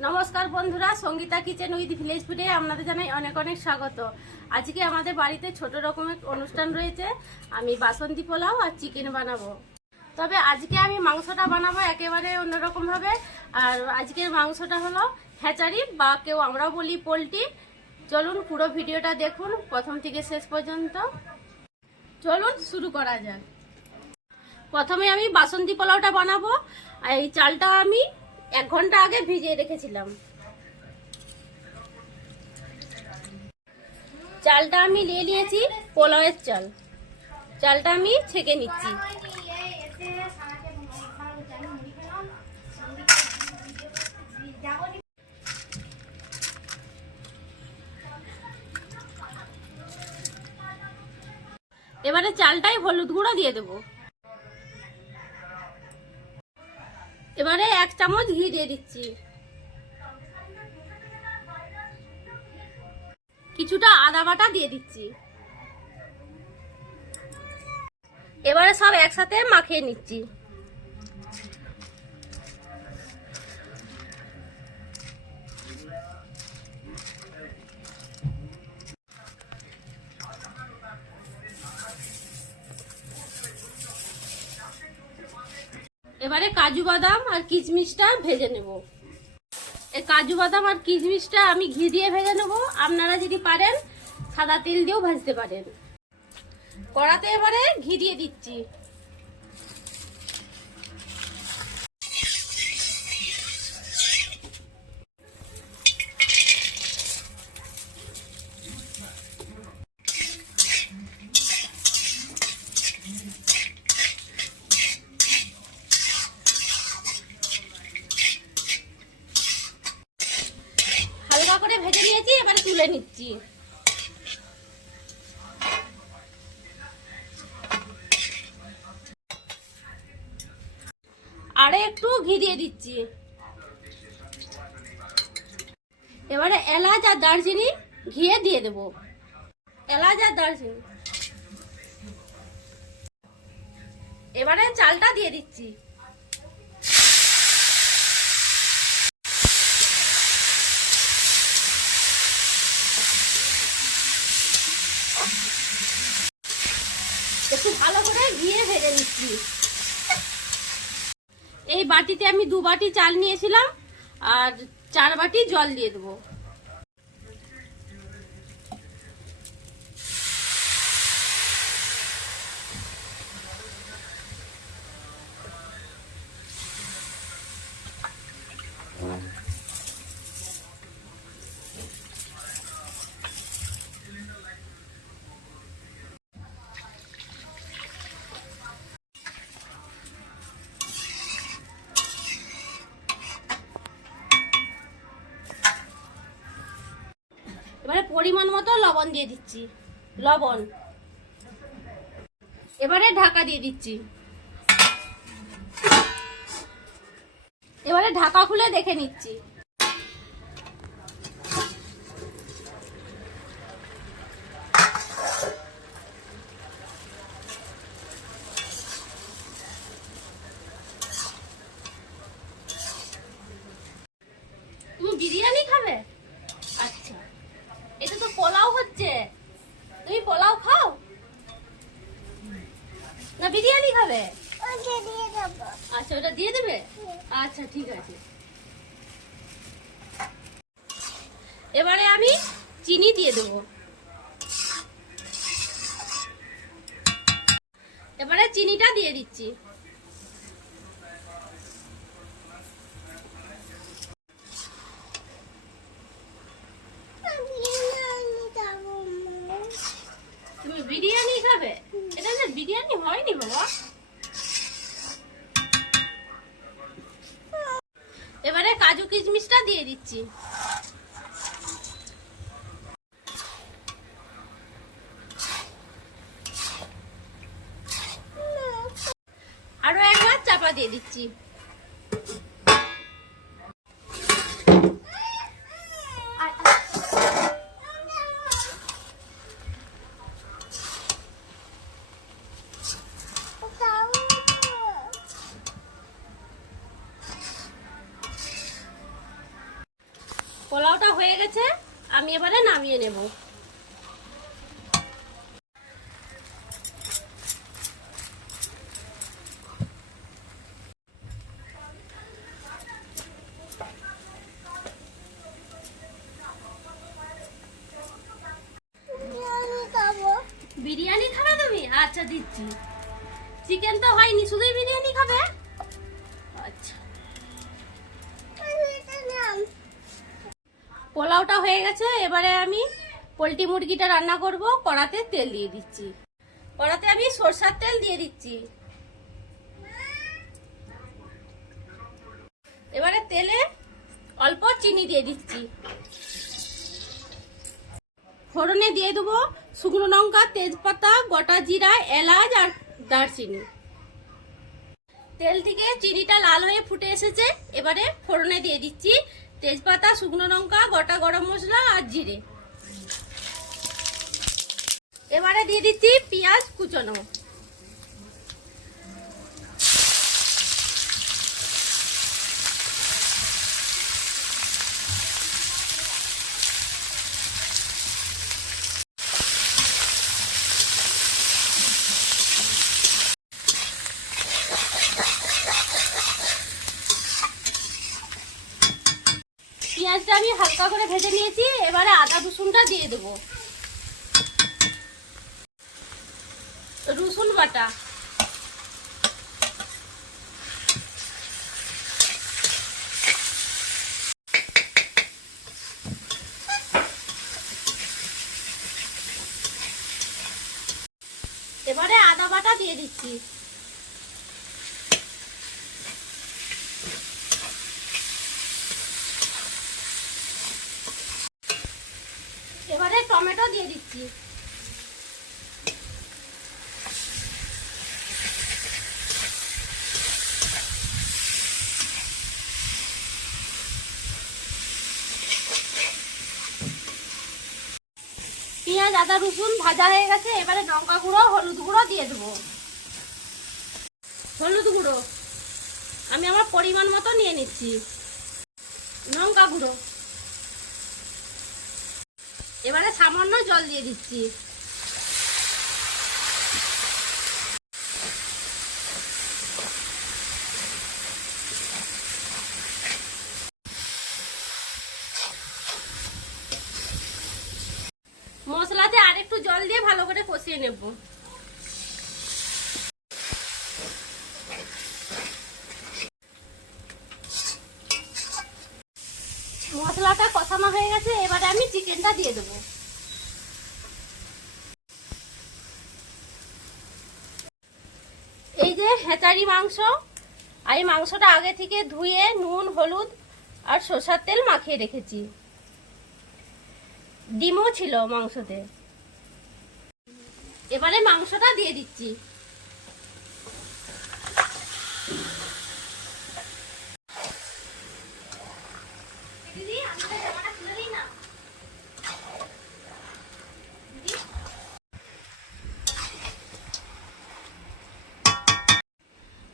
নমস্কার বন্ধুরা, Sangeeta kitchen with village ফুডে আপনাদের জানাই অনেক অনেক স্বাগত। আজকে আমাদের বাড়িতে ছোট রকমের অনুষ্ঠান রয়েছে। আমি বাসন্তী পোলাও আর চিকেন বানাবো। তবে আজকে আমি মাংসটা বানাবো একেবারে অন্যরকমভাবে আর আজকের মাংসটা হলো হ্যাচারি বা কেউ আমরাও বলি পোলট্রি। চলুন পুরো ভিডিওটা দেখুন, প্রথম থেকে শেষ পর্যন্ত। চলুন শুরু করা যাক। প্রথমে আমি বাসন্তী পোলাওটা বানাবো। এই চালটা আমি এক ঘণ্টা আগে ভিজিয়ে রেখেছিলাম। চালটা আমি নিয়ে নিয়েছি, পোলাওয়ের চাল। চালটা আমি ছেঁকে নিচ্ছি। এবারে চালটাই হলুদ গুঁড়ো দিয়ে দেবো। চামচ ঘি দিয়ে দিচ্ছি। কিছুটা আদা বাটা দিয়ে দিচ্ছি। এবারে সব একসাথে মাখিয়ে নিচ্ছি। আর কিশমিশটা ভেজে নেব। এই কাজু বাদাম আর কিশমিশটা আমি ঘি দিয়ে ভেজে নেব। আপনারা যদি পারেন, সাদা তেল দিয়েও ভাজতে পারেন। কড়াতে এবারে ঘি দিয়ে দিচ্ছি হালকা করে ভেজে নিয়েছি এবার তুলে নিচ্ছি। আরে একটু ঘি দিয়ে দিচ্ছি। এবারে এলাচ আর দারচিনি ঘিয়ে দিয়ে দেব। এলাচ আর দারচিনি। এবারে চালটা দিয়ে দিচ্ছি। একটু ভালো করে ঘিয়ে ভেজে নিচ্ছি এই বাটিতে আমি দু বাটি চাল নিয়েছিলাম, আর চার বাটি জল দিয়ে দেবো এবারে পরিমাণ মতো লবণ দিয়ে দিচ্ছি। লবণ। এবারে ঢাকা দিয়ে দিচ্ছি। এবারে ঢাকা খুলে দেখে নিচ্ছি তুমি বিরিয়ানি খাবে আচ্ছা এটা তো পোলাও হচ্ছে তুমি পোলাও খাও না বিরিয়ানি খাবে আচ্ছা ওটা দিয়ে দেবে আচ্ছা ঠিক আছে এবারে আমি চিনি দেবো। এবারে চিনিটা দিয়ে দিচ্ছি। বিরিয়ানি খাবে? এটা না বিরিয়ানি হয়নি বাবা। এবারে কাজু কিশমিশটা দিয়ে দিচ্ছি আরও একবার দিচ্ছি পোলাওটা হয়ে গেছে আমি এবারে নামিয়ে নেব বিরিয়ানি খাবে তুমি দিচ্ছি চিকেন তো হয়নি, শুধুই বিরিয়ানি খাবে? আচ্ছা। পোলাওটা হয়ে গেছে, এবারে আমি পোলট্রি মুরগিটা রান্না করব, কড়াতে তেল দিয়ে দিচ্ছি। কড়াতে আমি সরষার তেল দিয়ে দিচ্ছি। এবারে তেলে অল্প চিনি দিয়ে দিচ্ছি। ফোড়নে দিয়ে দেবো শুকনো লঙ্কা, তেজপাতা, গোটা জিরা, এলাচ আর দারচিনি। তেল থেকে চিনিটা লাল হয়ে ফুটে এসেছে। এবারে ফোড়নে দিয়ে দিচ্ছি তেজপাতা, শুকনো লঙ্কা, গোটা গরম মশলা আর জিরে। এবারে দিয়ে দিচ্ছি পেঁয়াজ কুচনো পেঁয়াজটা আমি হালকা করে ভেজে নিয়েছি, এবারে আদা রসুনটা দিয়ে দেবো। রসুন বাটা। এবারে আদা বাটা দিয়ে দিচ্ছি এবারে টমেটো দিয়ে দিচ্ছি। পেঁয়াজ, আদা, রসুন ভাজা হয়ে গেছে, এবারে লঙ্কা গুঁড়ো, হলুদ গুঁড়ো দিয়ে দেবো। হলুদ গুঁড়ো। আমি আমার পরিমাণ মতো নিয়ে নিচ্ছি। লঙ্কা গুঁড়ো এবারে সামান্য জল দিয়ে দিচ্ছি। মশলাতে আরেকটু জল দিয়ে ভালো করে কষিয়ে নেব। মশলাটা কষানো হয়ে গেছে, এবারে আমি চিকেনটা দিয়ে দেবো এই যে হেঁচারি মাংস। আর এই মাংসটা আগে থেকে ধুয়ে নুন, হলুদ আর সর্ষার তেল মাখিয়ে রেখেছি। ডিমও ছিল মাংসতে। এবারে মাংসটা দিয়ে দিচ্ছি। দিদি জামাটা খুলে দিই না দিদি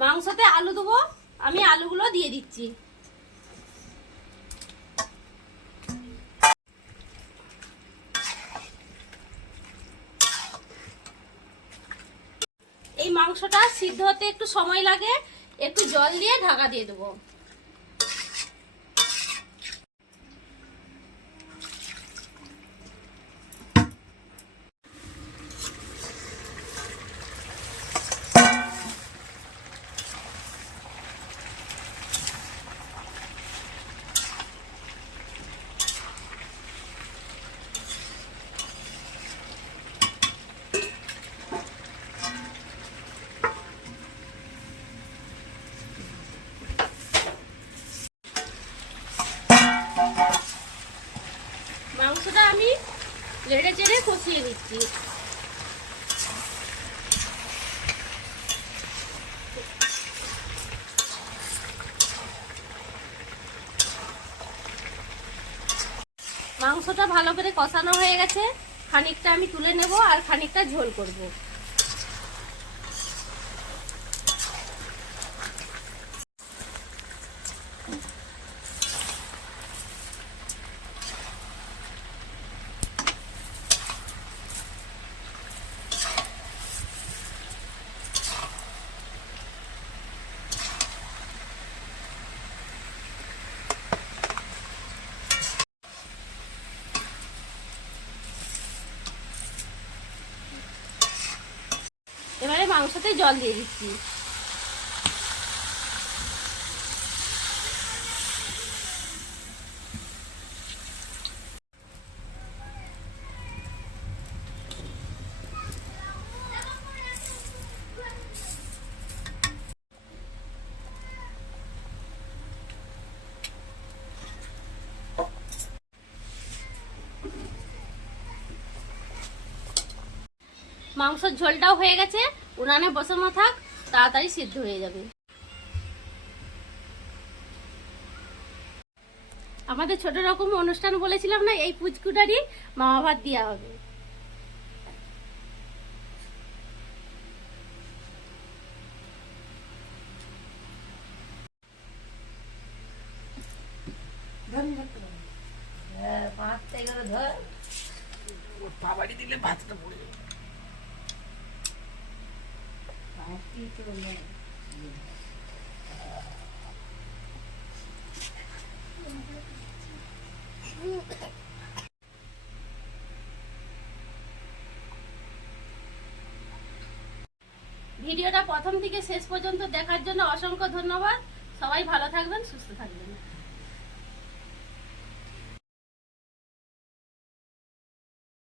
মাংসতে আলু দেবো, আমি আলুগুলো দিয়ে দিচ্ছি। এই মাংসটা সিদ্ধ হতে একটু সময় লাগে, একটু জল দিয়ে ঢাকা দিয়ে দেবো মাংসটা আমি লেড়ে চেড়ে কষিয়ে নিচ্ছি মাংসটা ভালো করে কষানো হয়ে গেছে। খানিকটা আমি তুলে নেব আর খানিকটা ঝোল করব। এবারে মাংসতে জল দিয়ে দিচ্ছি। মাংসের ঝোলটাও হয়ে গেছে। উনানে বসানো থাক তাড়াতাড়ি সিদ্ধ হয়ে যাবে। আমাদের ছোট রকম অনুষ্ঠান বলেছিলাম না এই পুচকুটারই মামা ভাত দেওয়া হবে। পাবাড়ি দিলে ভাতটা পড়ে যাবে। ভিডিওটা প্রথম থেকে শেষ পর্যন্ত দেখার জন্য অসংখ্য ধন্যবাদ। সবাই ভালো থাকবেন সুস্থ থাকবেন।